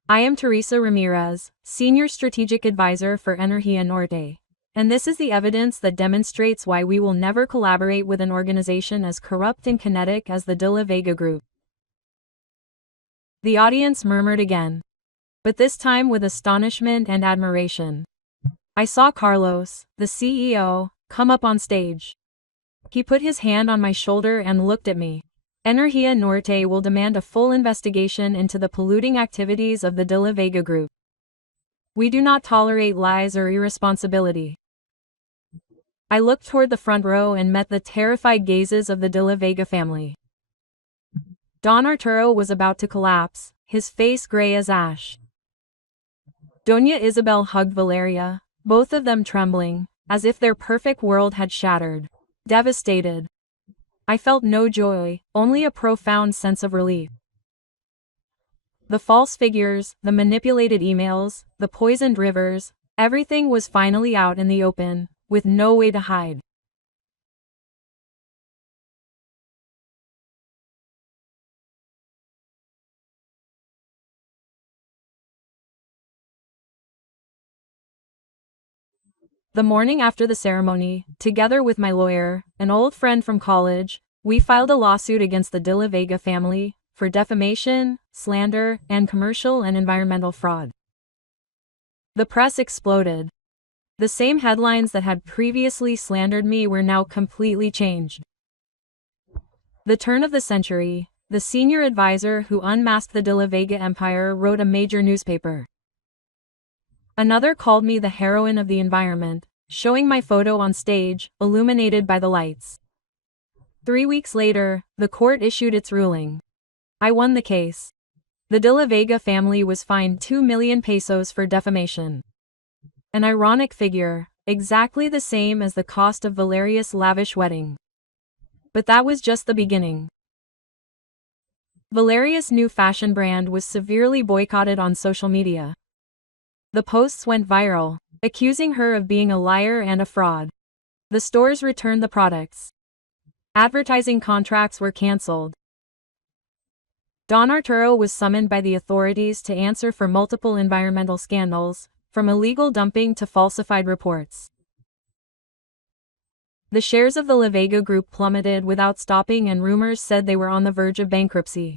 "I am Teresa Ramirez, Senior Strategic Advisor for Energía Norte, and this is the evidence that demonstrates why we will never collaborate with an organization as corrupt and kinetic as the De La Vega Group." The audience murmured again, but this time with astonishment and admiration. I saw Carlos, the CEO, come up on stage. He put his hand on my shoulder and looked at me. "Energía Norte will demand a full investigation into the polluting activities of the De La Vega Group. We do not tolerate lies or irresponsibility." I looked toward the front row and met the terrified gazes of the De La Vega family. Don Arturo was about to collapse, his face gray as ash. Doña Isabel hugged Valeria, both of them trembling, as if their perfect world had shattered. Devastated. I felt no joy, only a profound sense of relief. The false figures, the manipulated emails, the poisoned rivers, everything was finally out in the open, with no way to hide. The morning after the ceremony, together with my lawyer, an old friend from college, we filed a lawsuit against the De La Vega family for defamation, slander, and commercial and environmental fraud. The press exploded. The same headlines that had previously slandered me were now completely changed. The turn of the century, the senior advisor who unmasked the De La Vega empire wrote a major newspaper. Another called me the heroine of the environment, showing my photo on stage, illuminated by the lights. 3 weeks later, the court issued its ruling. I won the case. The De La Vega family was fined 2 million pesos for defamation. An ironic figure, exactly the same as the cost of Valeria's lavish wedding. But that was just the beginning. Valeria's new fashion brand was severely boycotted on social media. The posts went viral, accusing her of being a liar and a fraud. The stores returned the products. Advertising contracts were canceled. Don Arturo was summoned by the authorities to answer for multiple environmental scandals, from illegal dumping to falsified reports. The shares of the La Vega Group plummeted without stopping, and rumors said they were on the verge of bankruptcy.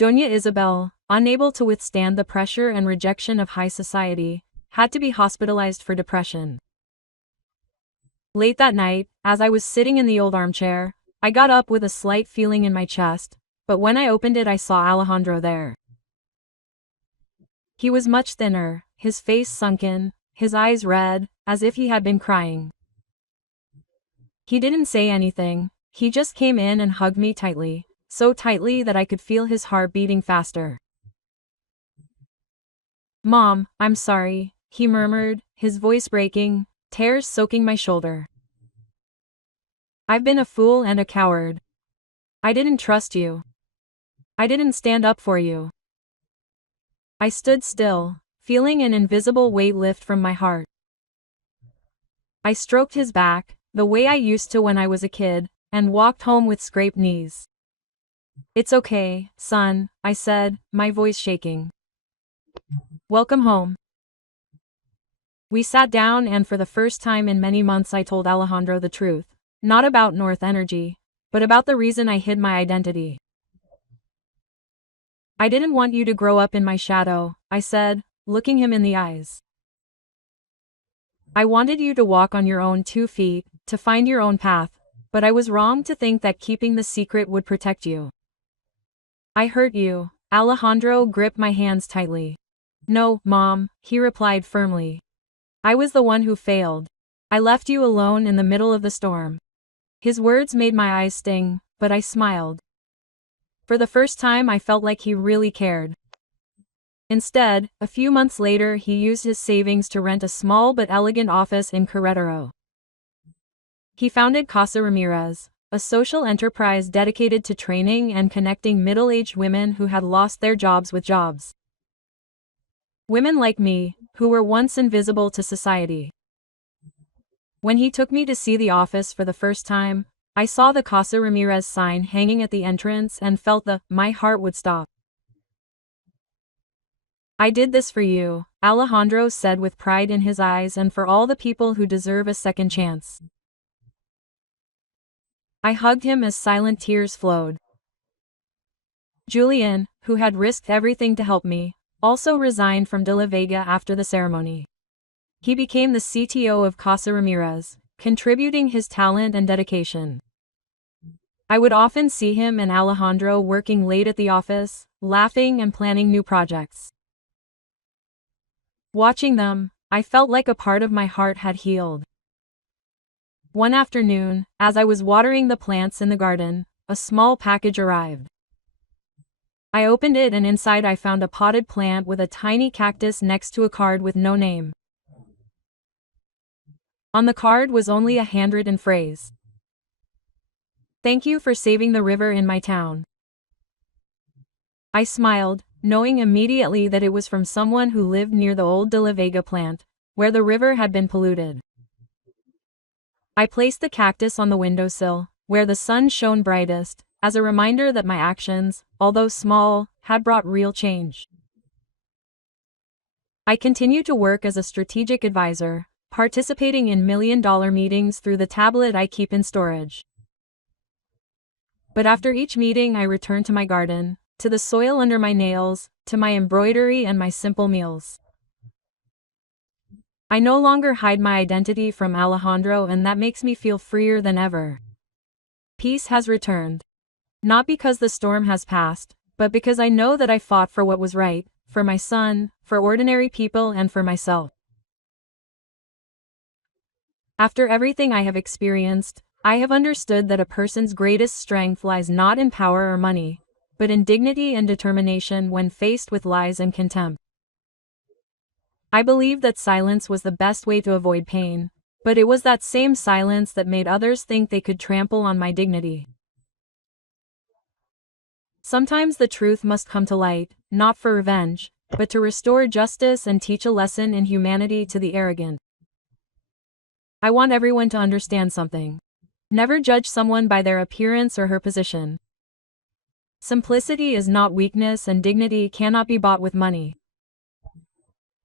Doña Isabel, unable to withstand the pressure and rejection of high society, had to be hospitalized for depression. Late that night, as I was sitting in the old armchair, I got up with a slight feeling in my chest, but when I opened it I saw Alejandro there. He was much thinner, his face sunken, his eyes red, as if he had been crying. He didn't say anything, he just came in and hugged me tightly, so tightly that I could feel his heart beating faster. "Mom, I'm sorry," he murmured, his voice breaking, tears soaking my shoulder. "I've been a fool and a coward. I didn't trust you. I didn't stand up for you." I stood still, feeling an invisible weight lift from my heart. I stroked his back, the way I used to when I was a kid, and walked home with scraped knees. "It's okay, son," I said, my voice shaking. "Welcome home." We sat down, and for the first time in many months I told Alejandro the truth, not about North Energy, but about the reason I hid my identity. "I didn't want you to grow up in my shadow," I said, looking him in the eyes. "I wanted you to walk on your own 2 feet, to find your own path, but I was wrong to think that keeping the secret would protect you. I hurt you. Alejandro gripped my hands tightly. No, Mom, he replied firmly. I was the one who failed. I left you alone in the middle of the storm. His words made my eyes sting, but I smiled. For the first time I felt like he really cared. Instead, a few months later he used his savings to rent a small but elegant office in Querétaro. He founded Casa Ramirez, a social enterprise dedicated to training and connecting middle-aged women who had lost their jobs with jobs. Women like me, who were once invisible to society. When he took me to see the office for the first time, I saw the Casa Ramirez sign hanging at the entrance and felt my heart would stop. I did this for you, Alejandro said with pride in his eyes, and for all the people who deserve a second chance. I hugged him as silent tears flowed. Julian, who had risked everything to help me, also resigned from De La Vega after the ceremony. He became the CTO of Casa Ramirez, contributing his talent and dedication. I would often see him and Alejandro working late at the office, laughing and planning new projects. Watching them, I felt like a part of my heart had healed. One afternoon, as I was watering the plants in the garden, a small package arrived. I opened it and inside I found a potted plant with a tiny cactus next to a card with no name. On the card was only a handwritten phrase. Thank you for saving the river in my town. I smiled, knowing immediately that it was from someone who lived near the old De La Vega plant, where the river had been polluted. I placed the cactus on the windowsill, where the sun shone brightest, as a reminder that my actions, although small, had brought real change. I continued to work as a strategic advisor, participating in million-dollar meetings through the tablet I keep in storage. But after each meeting I returned to my garden, to the soil under my nails, to my embroidery and my simple meals. I no longer hide my identity from Alejandro, and that makes me feel freer than ever. Peace has returned. Not because the storm has passed, but because I know that I fought for what was right, for my son, for ordinary people, and for myself. After everything I have experienced, I have understood that a person's greatest strength lies not in power or money, but in dignity and determination when faced with lies and contempt. I believed that silence was the best way to avoid pain, but it was that same silence that made others think they could trample on my dignity. Sometimes the truth must come to light, not for revenge, but to restore justice and teach a lesson in humanity to the arrogant. I want everyone to understand something. Never judge someone by their appearance or her position. Simplicity is not weakness, and dignity cannot be bought with money.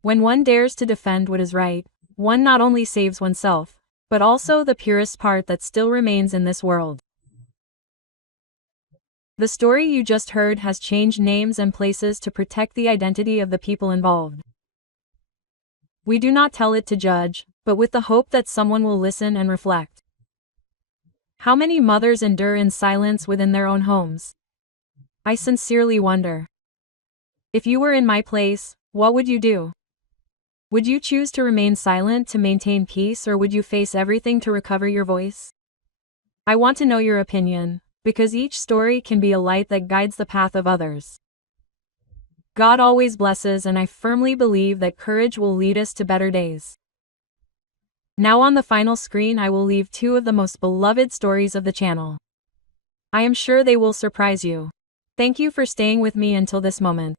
When one dares to defend what is right, one not only saves oneself, but also the purest part that still remains in this world. The story you just heard has changed names and places to protect the identity of the people involved. We do not tell it to judge, but with the hope that someone will listen and reflect. How many mothers endure in silence within their own homes? I sincerely wonder. If you were in my place, what would you do? Would you choose to remain silent to maintain peace, or would you face everything to recover your voice? I want to know your opinion, because each story can be a light that guides the path of others. God always blesses, and I firmly believe that courage will lead us to better days. Now on the final screen I will leave two of the most beloved stories of the channel. I am sure they will surprise you. Thank you for staying with me until this moment.